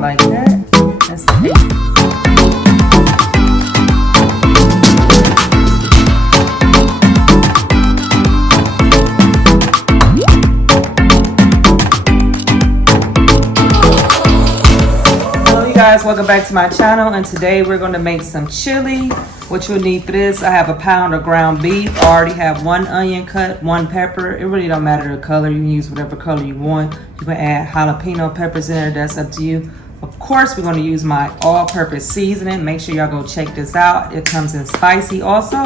like that. That's it. Guys, welcome back to my channel, and today we're going to make some chili. What you'll need for this, I have a pound of ground beef. I already have 1 onion cut, 1 pepper. It really don't matter the color. You can use whatever color you want. You can add jalapeno peppers in there. That's up to you. Of course, we're going to use my all-purpose seasoning. Make sure y'all go check this out. It comes in spicy also.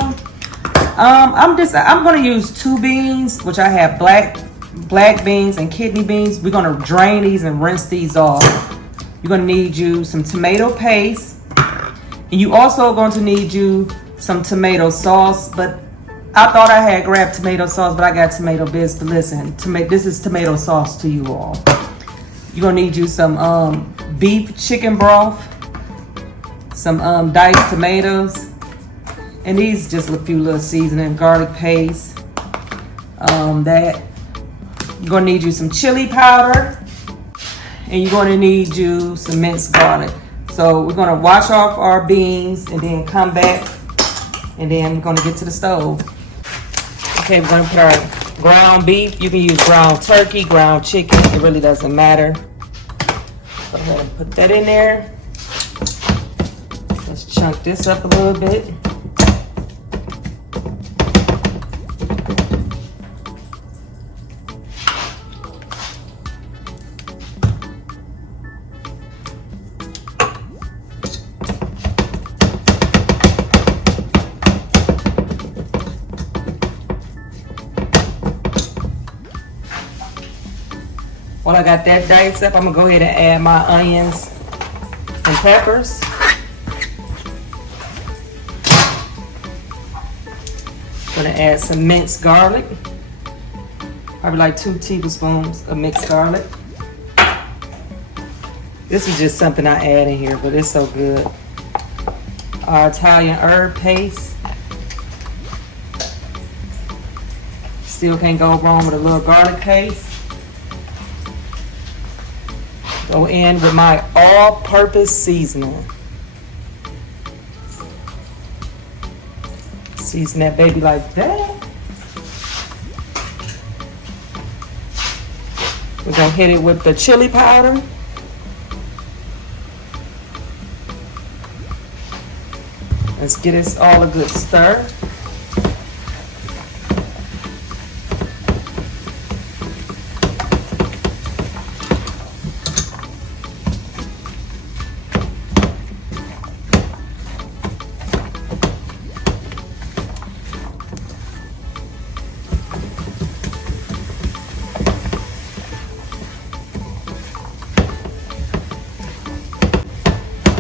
I'm going to use 2 beans, which I have black beans and kidney beans. We're going to drain these and rinse these off. You're going to need you some tomato paste, and you also going to need you some tomato sauce. But I thought I had grabbed tomato sauce, but I got tomato bits. But listen, this is tomato sauce to you all. You're going to need you some beef chicken broth, some diced tomatoes, and these just a few little seasoning, garlic paste. That you're going to need you some chili powder. And you're going to need you some minced garlic. So we're going to wash off our beans and then come back, and then we're going to get to the stove. Okay, we're going to put our ground beef. You can use ground turkey, ground chicken. It really doesn't matter. Go ahead and put that in there. Let's chunk this up a little bit. While I got that diced up, I'm gonna go ahead and add my onions and peppers. Gonna add some minced garlic. Probably like 2 tablespoons of minced garlic. This is just something I add in here, but it's so good. Our Italian herb paste. Still can't go wrong with a little garlic paste. Go in with my all-purpose seasoning. Season that baby like that. We're gonna hit it with the chili powder. Let's get this all a good stir.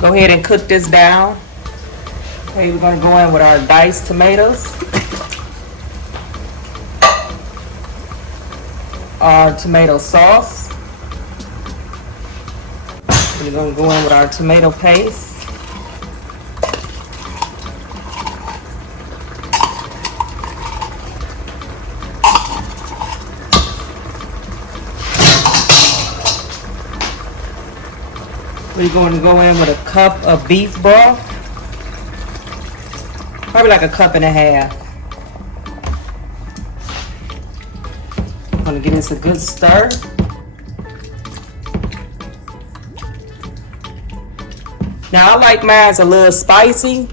Go ahead and cook this down. Okay, we're gonna go in with our diced tomatoes, our tomato sauce. We're gonna go in with our tomato paste. We're going to go in with a cup of beef broth. Probably like a cup and a half. I'm going to give this a good stir. Now I like mine a little spicy,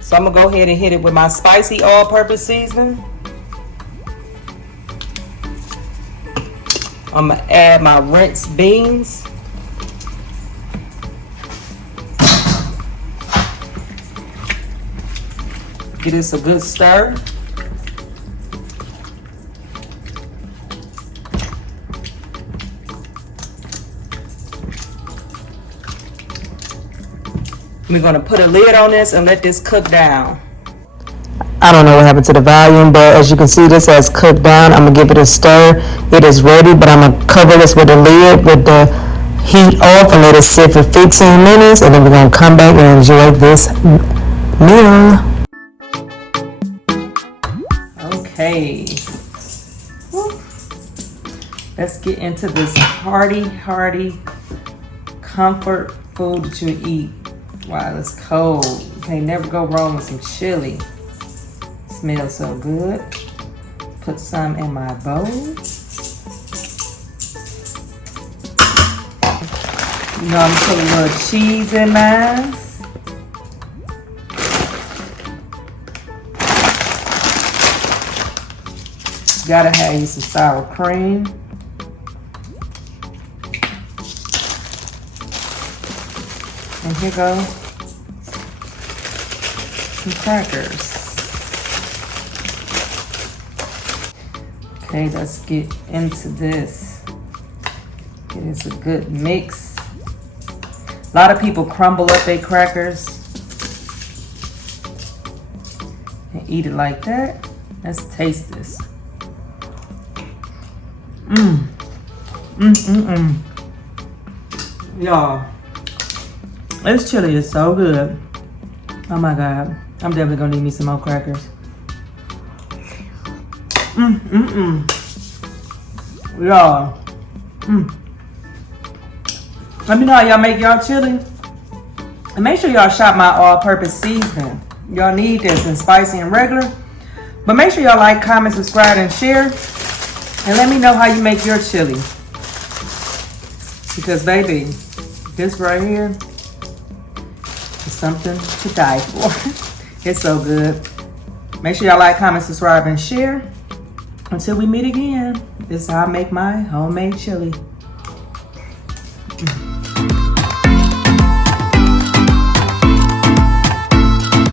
so I'm going to go ahead and hit it with my spicy all-purpose seasoning. I'm going to add my rinsed beans. Give this a good stir. We're gonna put a lid on this and let this cook down. I don't know what happened to the volume, but as you can see, this has cooked down. I'm gonna give it a stir. It is ready, but I'm gonna cover this with a lid with the heat off and let it sit for 15 minutes, and then we're gonna come back and enjoy this meal. Okay, let's get into this hearty comfort food that you eat while it's cold. You can't never go wrong with some chili. Smells so good. Put some in my bowl. You know, I'm gonna put a little cheese in mine. Gotta have you some sour cream. And here go some crackers. Okay, let's get into this. It is a good mix. A lot of people crumble up their crackers and eat it like that. Let's taste this. Y'all, this chili is so good. Oh my God. I'm definitely gonna need me some more crackers. Y'all. Let me know how y'all make y'all chili. And make sure y'all shop my all-purpose seasoning. Y'all need this in spicy and regular. But make sure y'all like, comment, subscribe, and share. And let me know how you make your chili. Because baby, this right here is something to die for. It's so good. Make sure y'all like, comment, subscribe, and share. Until we meet again, this is how I make my homemade chili.